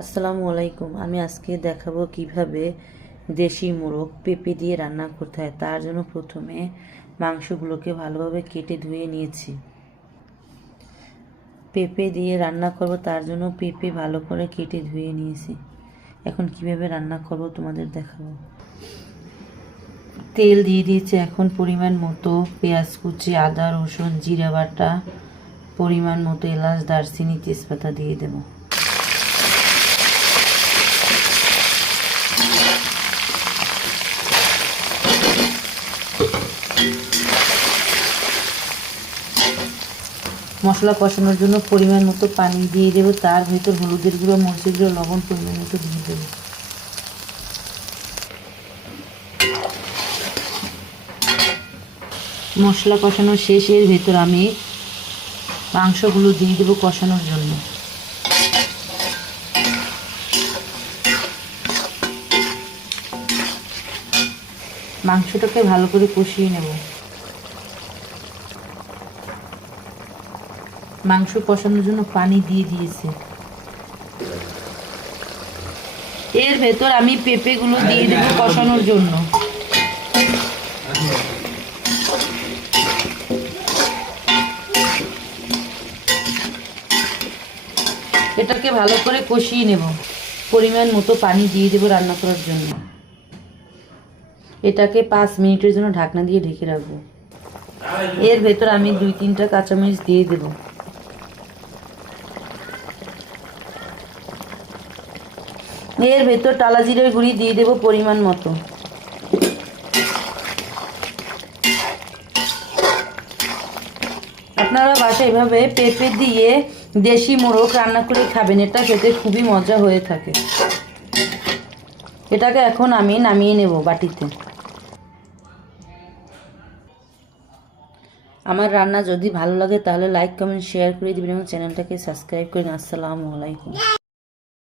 আসসালামু আলাইকুম। আমি আজকে দেখাবো কিভাবে দেশি মোরগ পেঁপে দিয়ে রান্না করতে হয়। তার জন্য প্রথমে মাংসগুলোকে ভালোভাবে কেটে ধুয়ে নিয়েছি। পেঁপে দিয়ে রান্না করব, তার জন্য পেঁপে ভালো করে কেটে ধুয়ে নিয়েছি। এখন কিভাবে রান্না করব তোমাদের দেখাবো। তেল দিয়ে দিয়েছি, এখন পরিমাণ মতো পেঁয়াজ কুচি, আদা রসুন জিরা বাটা, পরিমাণ মতো এলাচ দারচিনি তেজপাতা দিয়ে দেবো। মশলা কষানোর জন্য পরিমাণ মতো পানি দিয়ে দেবো, তার ভিতর হলুদের গুঁড়ো, মরিচের গুঁড়ো, লবণ পরিমাণ মতো দিয়ে দেবো। মশলা কষানো শেষের ভেতর আমি মাংসগুলো দিয়ে দেবো কষানোর জন্য। মাংসটাকে ভালো করে কষিয়ে নেব। মাংস কষানোর জন্য পানি দিয়ে দিয়েছি। এর ভেতর আমি পেঁপেগুলো দিয়ে দেবো কষানোর জন্য। এটাকে ভালো করে কষিয়ে নেব। পরিমাণ মতো পানি দিয়ে দেবো রান্না করার জন্য। এটাকে 5 মিনিটের জন্য ঢাকনা দিয়ে ঢেকে রাখবো। এর ভেতর আমি 2-3টা কাঁচামরিচ দিয়ে দেব। এর ভেতর টালা জিরের গুঁড়ি দিয়ে দেব পরিমাণ মতো। আপনারা বাসায় এভাবে পেঁপে দিয়ে দেশি মোরগ রান্না করে খাবেন, এটা খেতে খুবই মজা হয়ে থাকে। এটাকে এখন আমি নামিয়ে নেব বাটিতে। আমার রান্না যদি ভালো লাগে তাহলে লাইক কমেন্ট শেয়ার করে দিবেন এবং চ্যানেলটাকে সাবস্ক্রাইব করে দিন। আসসালামু আলাইকুম।